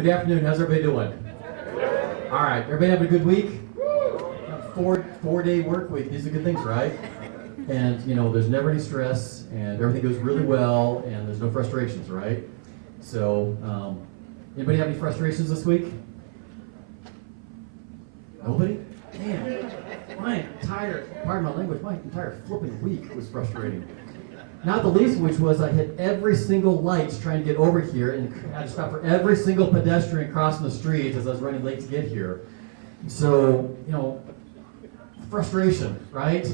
Good afternoon. How's everybody doing? All right. Everybody having a good week? Four-day work week. These are good things, right? And, you know, there's never any stress, and everything goes really well, and there's no frustrations, right? So, anybody have any frustrations this week? Nobody? Man, my entire, pardon my language, my entire flipping week was frustrating. Not the least of which was I hit every single light trying to get over here, and I had to stop for every single pedestrian crossing the street as I was running late to get here. So, you know, frustration, right?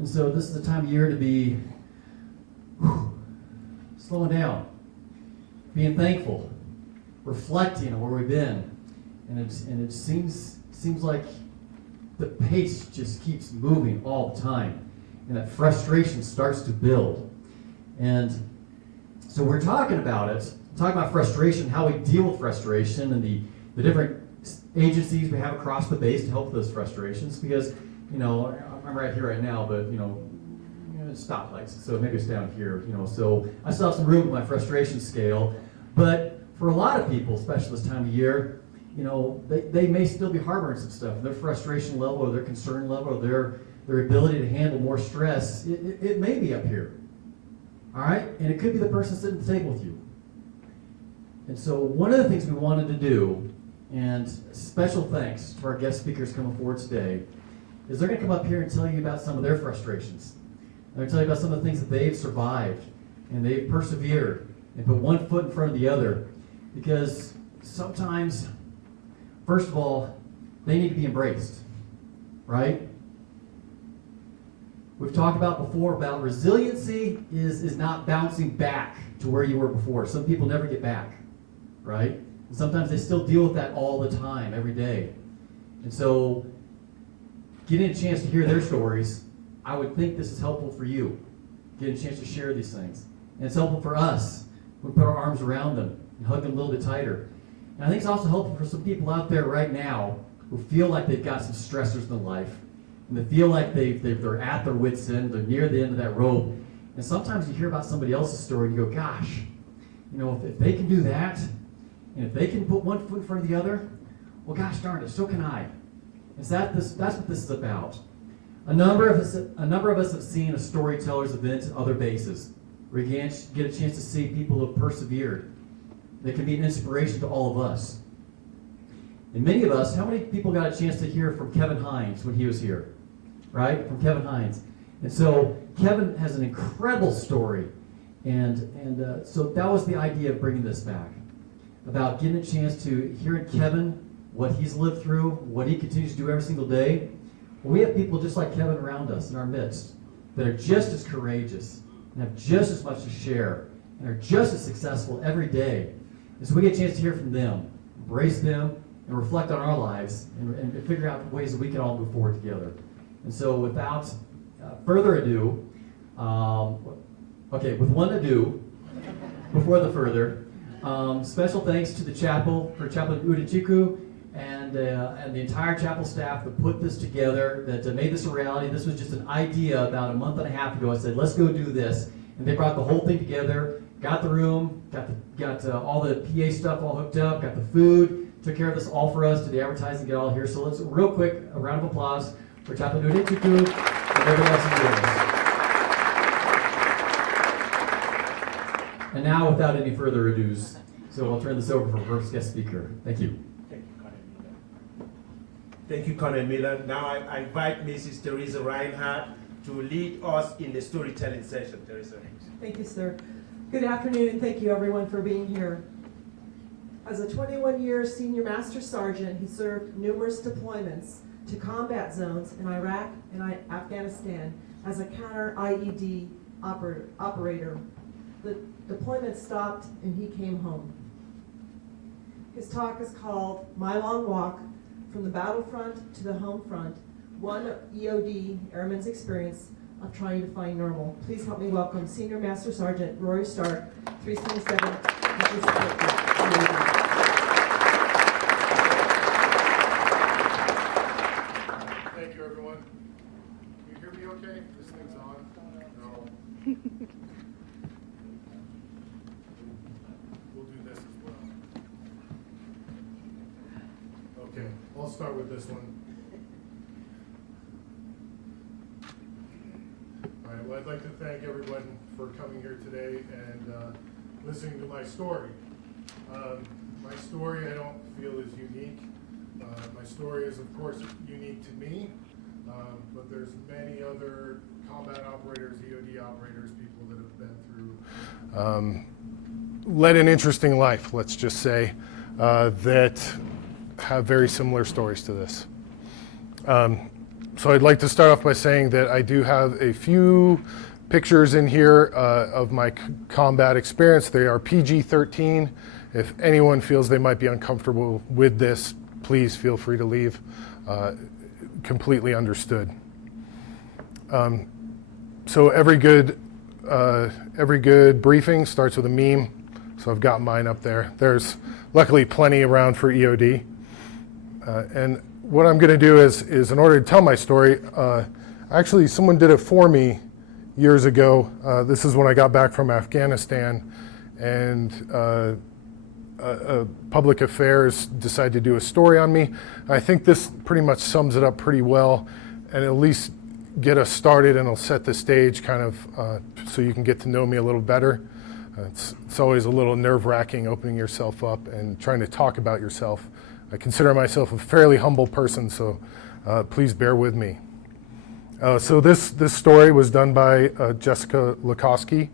And so this is the time of year to be slowing down, being thankful, reflecting on where we've been, and it seems like the pace just keeps moving all the time, and that frustration starts to build. And so we're talking about it, talking about frustration, how we deal with frustration, and the different agencies we have across the base to help with those frustrations. Because, you know, I'm right here right now, but, you know, stoplights, so maybe it's down here, you know. So I still have some room with my frustration scale, but for a lot of people, especially this time of year, you know, they may still be harboring some stuff. Their frustration level or their concern level or their ability to handle more stress, it may be up here. All right? And it could be the person sitting at the table with you. And so one of the things we wanted to do, and special thanks to our guest speakers coming forward today, is they're going to come up here and tell you about some of their frustrations. They're going to tell you about some of the things that they've survived, and they've persevered, and put one foot in front of the other. Because sometimes, first of all, they need to be embraced, right? We've talked about before about resiliency is not bouncing back to where you were before. Some people never get back, right? And sometimes they still deal with that all the time, every day. And so, getting a chance to hear their stories, I would think this is helpful for you. Getting a chance to share these things. And it's helpful for us. We put our arms around them and hug them a little bit tighter. And I think it's also helpful for some people out there right now who feel like they've got some stressors in their life. And they feel like they're at their wits' end, they're near the end of that rope. And sometimes you hear about somebody else's story and you go, gosh, you know, if they can do that, and if they can put one foot in front of the other, well, gosh darn it, so can I. And so that's what this is about. A number of us have seen a storyteller's event at other bases, where you get a chance to see people who have persevered. They can be an inspiration to all of us. And many of us, how many people got a chance to hear from Kevin Hines when he was here? Right? From Kevin Hines. And so Kevin has an incredible story. And so that was the idea of bringing this back. About getting a chance to hear Kevin, what he's lived through, what he continues to do every single day. Well, we have people just like Kevin around us in our midst that are just as courageous and have just as much to share and are just as successful every day. And so we get a chance to hear from them, embrace them, and reflect on our lives and figure out ways that we can all move forward together. And so without further ado, with one ado, before the further, special thanks to the chapel, for Chaplain Udachiku, and the entire chapel staff that put this together, that made this a reality. This was just an idea about a month and a half ago. I said, let's go do this. And they brought the whole thing together, got the room, got all the PA stuff all hooked up, got the food, took care of this all for us, did the advertising, get all here. So let's, real quick, a round of applause for Chaplain Udachiku and everybody else who's doing this. And now, without any further ado, so I'll turn this over for our first guest speaker. Thank you. Thank you, Colonel Miller. Now I invite Mrs. Teresa Reinhardt to lead us in the storytelling session. Teresa. Thank you, sir. Good afternoon, and thank you, everyone, for being here. As a 21-year Senior Master Sergeant, he served numerous deployments to combat zones in Iraq and Afghanistan as a counter-IED operator. The deployment stopped, and he came home. His talk is called My Long Walk, From the Battlefront to the Home Front, One EOD Airman's Experience of Trying to Find Normal. Please help me welcome Senior Master Sergeant Rory Stark, 327. Thank you, everyone. Can you hear me okay? This thing's on? No. We'll do this as well. I'll start with this one. All right, well, I'd like to thank everyone for coming here today and listening to my story. My story I don't feel is unique. My story is, of course, unique to me, but there's many other combat operators, EOD operators, people that have been through, led an interesting life, let's just say, that have very similar stories to this. So I'd like to start off by saying that I do have a few pictures in here of my combat experience. They are PG-13. If anyone feels they might be uncomfortable with this, please feel free to leave. Completely understood. So every good briefing starts with a meme. So I've got mine up there. There's luckily plenty around for EOD. And what I'm going to do is in order to tell my story, actually someone did it for me years ago. This is when I got back from Afghanistan, and public affairs decided to do a story on me. I think this pretty much sums it up pretty well, and at least get us started, and it'll set the stage kind of so you can get to know me a little better. It's always a little nerve-wracking opening yourself up and trying to talk about yourself. I consider myself a fairly humble person, so please bear with me. So this story was done by Jessica Lukowski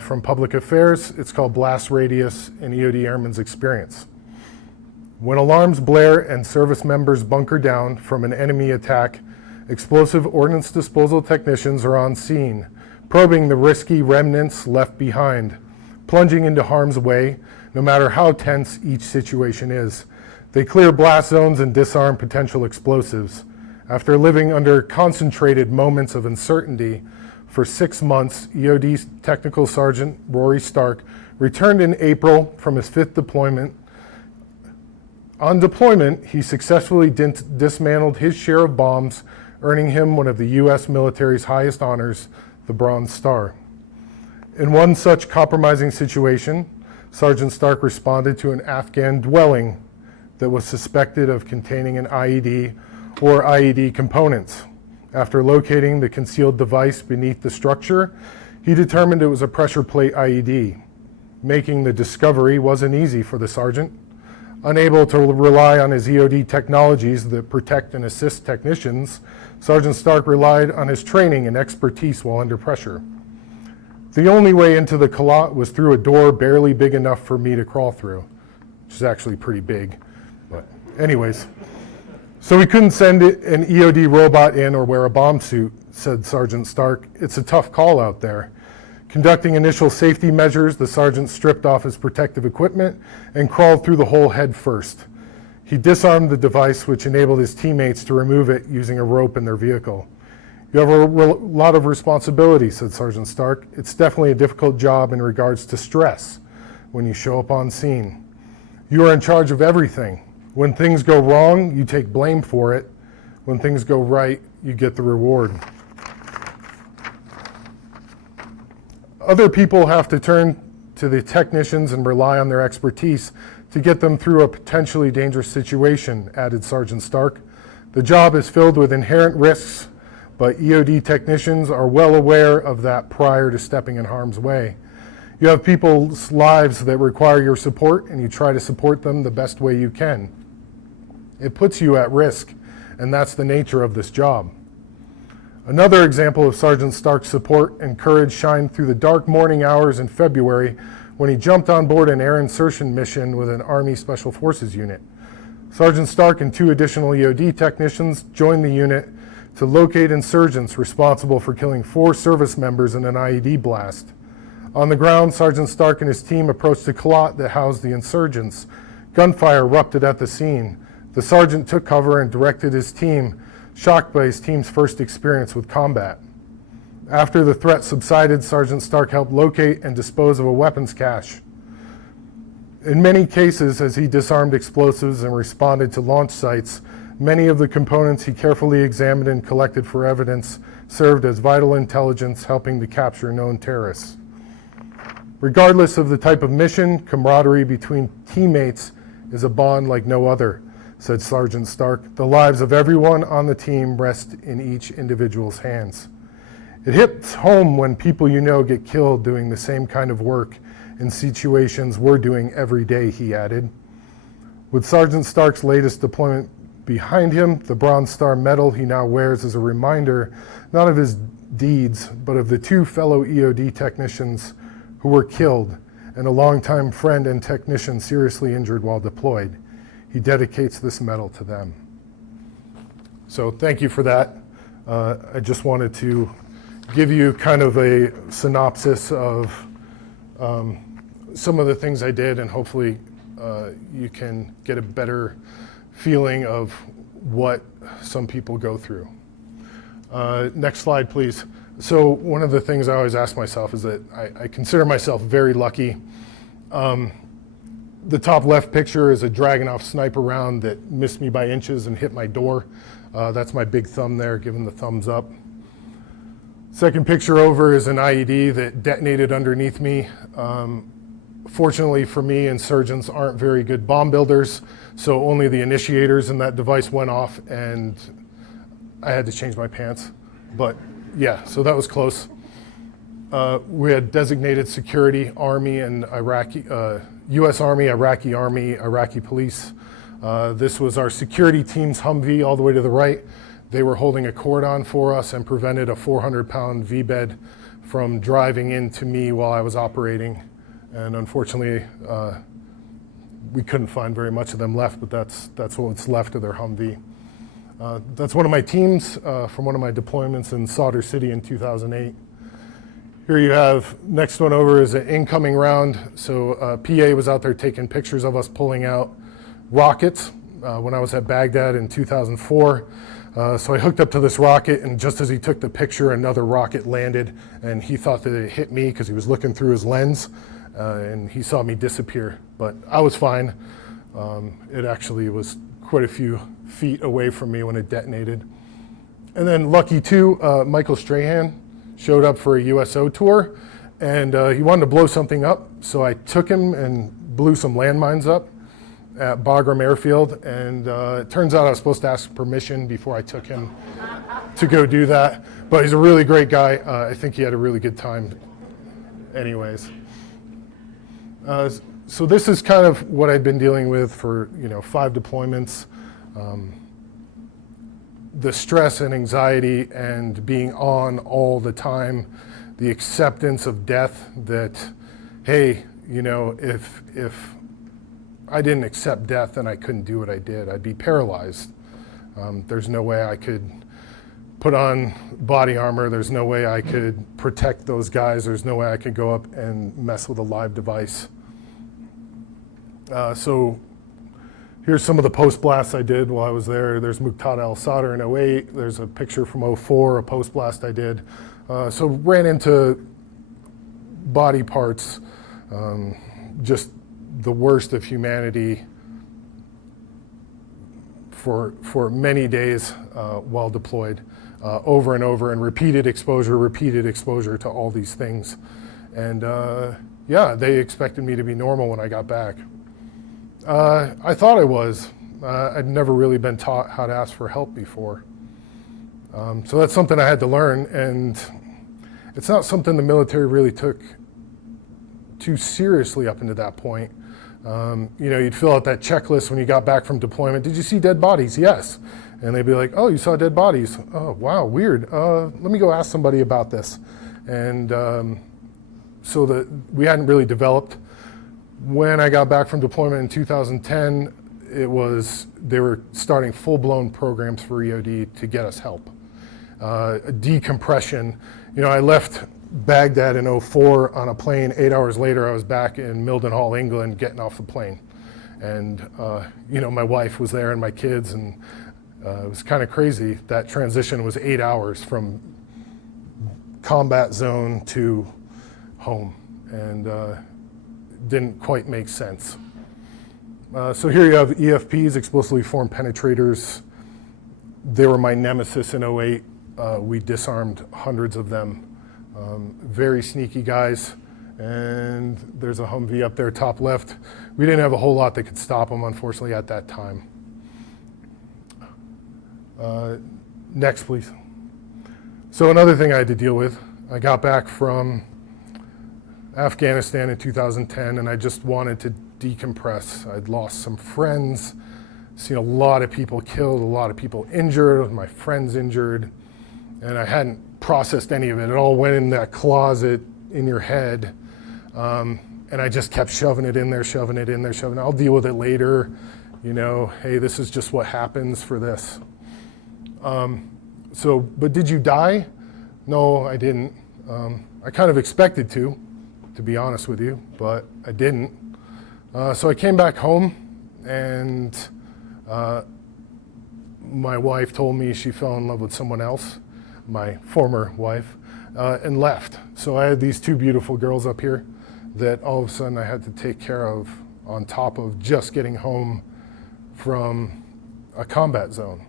from Public Affairs. It's called Blast Radius, an EOD Airman's Experience. When alarms blare and service members bunker down from an enemy attack, explosive ordnance disposal technicians are on scene, probing the risky remnants left behind, plunging into harm's way, no matter how tense each situation is. They clear blast zones and disarm potential explosives. After living under concentrated moments of uncertainty for 6 months, EOD Technical Sergeant Rory Stark returned in April from his 5th deployment. On deployment, he successfully dismantled his share of bombs, earning him one of the U.S. military's highest honors, the Bronze Star. In one such compromising situation, Sergeant Stark responded to an Afghan dwelling that was suspected of containing an IED or IED components. After locating the concealed device beneath the structure, he determined it was a pressure plate IED. Making the discovery wasn't easy for the sergeant. Unable to rely on his EOD technologies that protect and assist technicians, Sergeant Stark relied on his training and expertise while under pressure. The only way into the Kalat was through a door barely big enough for me to crawl through, which is actually pretty big. But anyways, so we couldn't send an EOD robot in or wear a bomb suit, said Sergeant Stark. It's a tough call out there. Conducting initial safety measures, the sergeant stripped off his protective equipment and crawled through the hole head first. He disarmed the device, which enabled his teammates to remove it using a rope in their vehicle. You have a lot of responsibility, said Sergeant Stark. It's definitely a difficult job in regards to stress when you show up on scene. You are in charge of everything. When things go wrong, you take blame for it. When things go right, you get the reward. Other people have to turn to the technicians and rely on their expertise to get them through a potentially dangerous situation, added Sergeant Stark. The job is filled with inherent risks, but EOD technicians are well aware of that prior to stepping in harm's way. You have people's lives that require your support, and you try to support them the best way you can. It puts you at risk, and that's the nature of this job. Another example of Sergeant Stark's support and courage shined through the dark morning hours in February when he jumped on board an air insertion mission with an Army Special Forces unit. Sergeant Stark and 2 additional EOD technicians joined the unit to locate insurgents responsible for killing 4 service members in an IED blast. On the ground, Sergeant Stark and his team approached the Kalat that housed the insurgents. Gunfire erupted at the scene. The sergeant took cover and directed his team, shocked by his team's first experience with combat. After the threat subsided, Sergeant Stark helped locate and dispose of a weapons cache. In many cases, as he disarmed explosives and responded to launch sites, many of the components he carefully examined and collected for evidence served as vital intelligence, helping to capture known terrorists. Regardless of the type of mission, camaraderie between teammates is a bond like no other. said Sergeant Stark. "The lives of everyone on the team rest in each individual's hands. It hits home when people you know get killed doing the same kind of work in situations we're doing every day," he added. With Sergeant Stark's latest deployment behind him, the Bronze Star medal he now wears is a reminder not of his deeds, but of the 2 fellow EOD technicians who were killed and a longtime friend and technician seriously injured while deployed. He dedicates this medal to them. So thank you for that. I just wanted to give you kind of a synopsis of some of the things I did, and hopefully you can get a better feeling of what some people go through. Next slide, please. So one of the things I always ask myself is that I consider myself very lucky. The top left picture is a Dragunov sniper round that missed me by inches and hit my door. That's my big thumb there, giving the thumbs up. Second picture over is an IED that detonated underneath me. Fortunately for me, insurgents aren't very good bomb builders, so only the initiators in that device went off, and I had to change my pants. But yeah, so that was close. We had designated security, Army and Iraqi, US Army, Iraqi police. This was our security team's Humvee all the way to the right. They were holding a cordon for us and prevented a 400-pound V-bed from driving into me while I was operating. And unfortunately, we couldn't find very much of them left, but that's what's left of their Humvee. That's one of my teams from one of my deployments in Solder City in 2008. Here you have, next one over is an incoming round. So PA was out there taking pictures of us pulling out rockets when I was at Baghdad in 2004. So I hooked up to this rocket, and just as he took the picture, another rocket landed, and he thought that it hit me because he was looking through his lens, and he saw me disappear. But I was fine. It actually was quite a few feet away from me when it detonated. And then lucky too, Michael Strahan showed up for a USO tour, and he wanted to blow something up, so I took him and blew some landmines up at Bagram Airfield, and it turns out I was supposed to ask permission before I took him to go do that, but he's a really great guy. I think he had a really good time anyways. So this is kind of what I've been dealing with for 5 deployments. The stress and anxiety and being on all the time, the acceptance of death that, hey, if I didn't accept death, then I couldn't do what I did. I'd be paralyzed. There's no way I could put on body armor. There's no way I could protect those guys. There's no way I could go up and mess with a live device. So here's some of the post blasts I did while I was there. There's Muqtada al-Sadr in 08. There's a picture from 04, a post blast I did. So ran into body parts, just the worst of humanity for many days while deployed, over and over, and repeated exposure to all these things. And yeah, they expected me to be normal when I got back. I thought I was. I'd never really been taught how to ask for help before. So that's something I had to learn, and it's not something the military really took too seriously up into that point. You'd fill out that checklist when you got back from deployment. Did you see dead bodies? Yes. And they'd be like, oh, you saw dead bodies. Oh, wow, weird. Let me go ask somebody about this. And so that we hadn't really developed. When I got back from deployment in 2010, they were starting full-blown programs for EOD to get us help. Decompression. I left Baghdad in 04 on a plane. 8 hours later, I was back in Mildenhall, England, getting off the plane. And, my wife was there and my kids, and it was kind of crazy. That transition was 8 hours from combat zone to home, and didn't quite make sense. So here you have EFPs, explosively formed penetrators. They were my nemesis in 08. We disarmed hundreds of them. Very sneaky guys, and there's a Humvee up there top left. We didn't have a whole lot that could stop them, unfortunately, at that time. Next, please. So another thing I had to deal with, I got back from Afghanistan in 2010, and I just wanted to decompress. I'd lost some friends, seen a lot of people killed, a lot of people injured, my friends injured, and I hadn't processed any of it. It all went in that closet in your head, and I just kept shoving it in there, shoving it in there, shoving it. I'll deal with it later, you know, hey, this is just what happens for this. But did you die? No, I didn't. I kind of expected to be honest with you, but I didn't. So I came back home, and my wife told me she fell in love with someone else, my former wife, and left. So I had these two beautiful girls up here that all of a sudden I had to take care of on top of just getting home from a combat zone.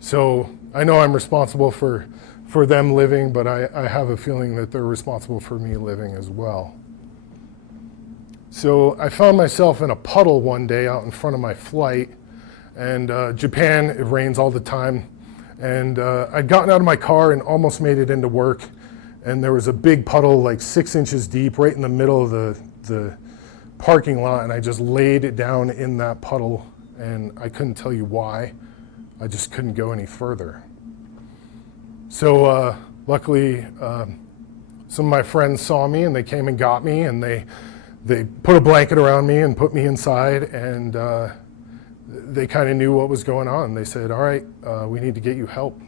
So I know I'm responsible for them living, but I have a feeling that they're responsible for me living as well. So I found myself in a puddle one day out in front of my flight, and Japan, it rains all the time, and I'd gotten out of my car and almost made it into work, and there was a big puddle like 6 inches deep right in the middle of the parking lot, and I just laid it down in that puddle, and I couldn't tell you why. I just couldn't go any further. So luckily, some of my friends saw me, and they came and got me, and they put a blanket around me and put me inside, and they kind of knew what was going on. They said, all right, we need to get you help.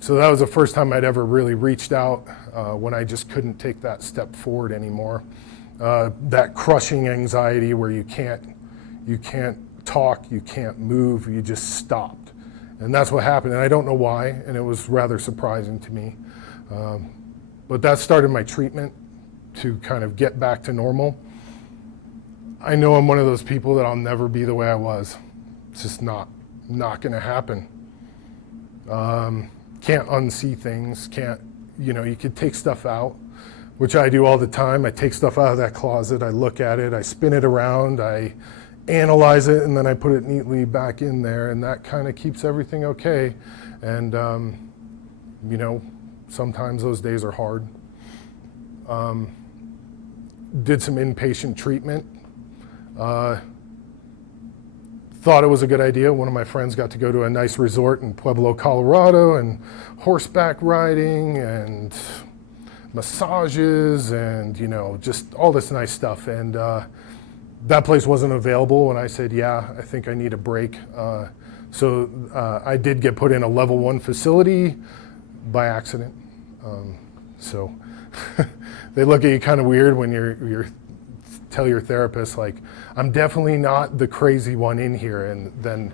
So that was the first time I'd ever really reached out when I just couldn't take that step forward anymore. That crushing anxiety where you can't talk, you can't move, you just stopped. And that's what happened, and I don't know why, and it was rather surprising to me. But that started my treatment to kind of get back to normal. I know I'm one of those people that I'll never be the way I was. It's just not gonna happen. Can't unsee things, you could take stuff out, which I do all the time. I take stuff out of that closet, I look at it, I spin it around, I analyze it, and then I put it neatly back in there, and that kind of keeps everything okay. And sometimes those days are hard. Did some inpatient treatment. Thought it was a good idea. One of my friends got to go to a nice resort in Pueblo, Colorado, and horseback riding and massages and just all this nice stuff. And that place wasn't available, and I said, yeah, I think I need a break. So I did get put in a level 1 facility by accident. So they look at you kind of weird when you're tell your therapist, like, I'm definitely not the crazy one in here. And then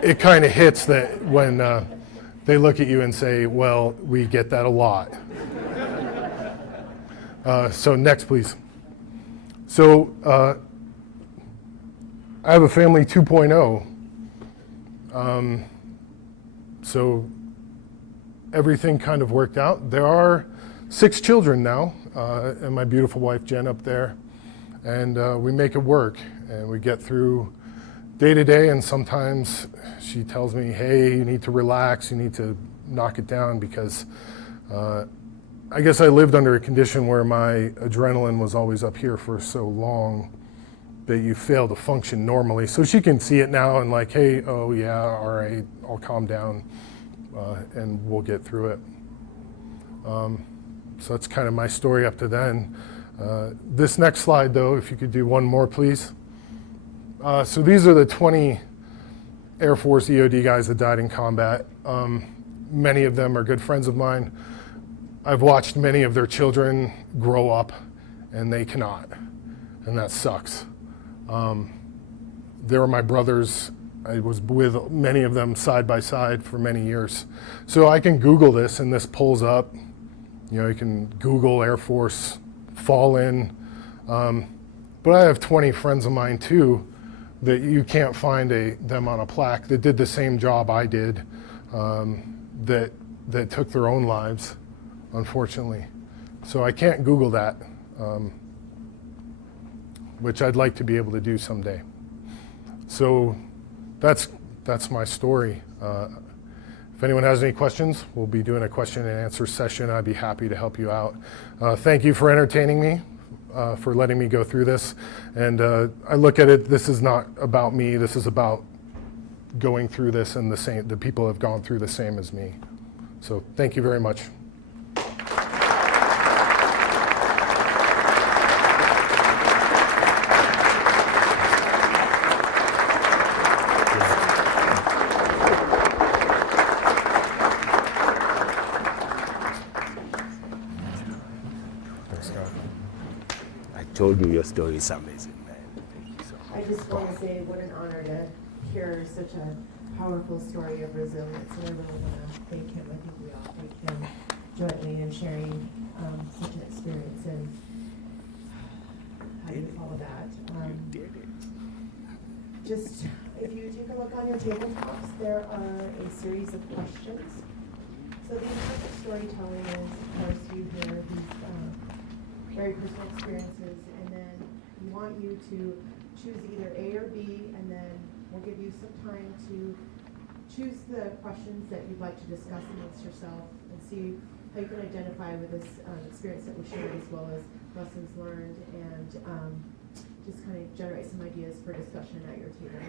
it kind of hits that when they look at you and say, well, we get that a lot. So next, please. So I have a family 2.0. So everything kind of worked out. There are 6 children now, and my beautiful wife Jen up there, and we make it work, and we get through day to day. And sometimes she tells me, hey, you need to relax, you need to knock it down, because I guess I lived under a condition where my adrenaline was always up here for so long that you fail to function normally. So she can see it now and like, hey, oh yeah, all right, I'll calm down, and we'll get through it. So that's kind of my story up to then. This next slide, though, if you could do one more, please. So these are the 20 Air Force EOD guys that died in combat. Many of them are good friends of mine. I've watched many of their children grow up, and they cannot, and that sucks. They were my brothers. I was with many of them side by side for many years. So I can Google this, and this pulls up. You can Google Air Force fall-in. But I have 20 friends of mine, too, that you can't find them on a plaque that did the same job I did, that took their own lives, unfortunately. So I can't Google that, which I'd like to be able to do someday. So that's that's my story. If anyone has any questions, we'll be doing a question and answer session. I'd be happy to help you out. Thank you for entertaining me, for letting me go through this. And I look at it, this is not about me, this is about going through this, and the people have gone through the same as me. So thank you very much. I told you your story is amazing, man. Thank you so much. I just want to say what an honor to hear such a powerful story of resilience, and I really want to thank him. I think we all thank him jointly in sharing such an experience and how do you follow that. Just, if you take a look on your tabletops, there are a series of questions. So the intent of storytelling is, of course, you hear these very personal experiences, and then we want you to choose either A or B, and then we'll give you some time to choose the questions that you'd like to discuss amongst yourself and see how you can identify with this experience that we shared, as well as lessons learned, and just kind of generate some ideas for discussion at your table.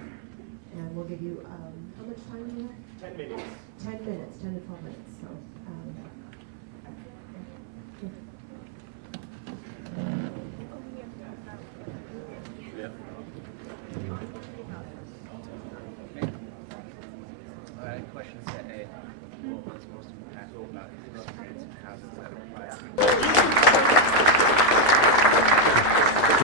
And we'll give you, how much time do you have? 10 minutes. 10 minutes, 10 to 12 minutes. So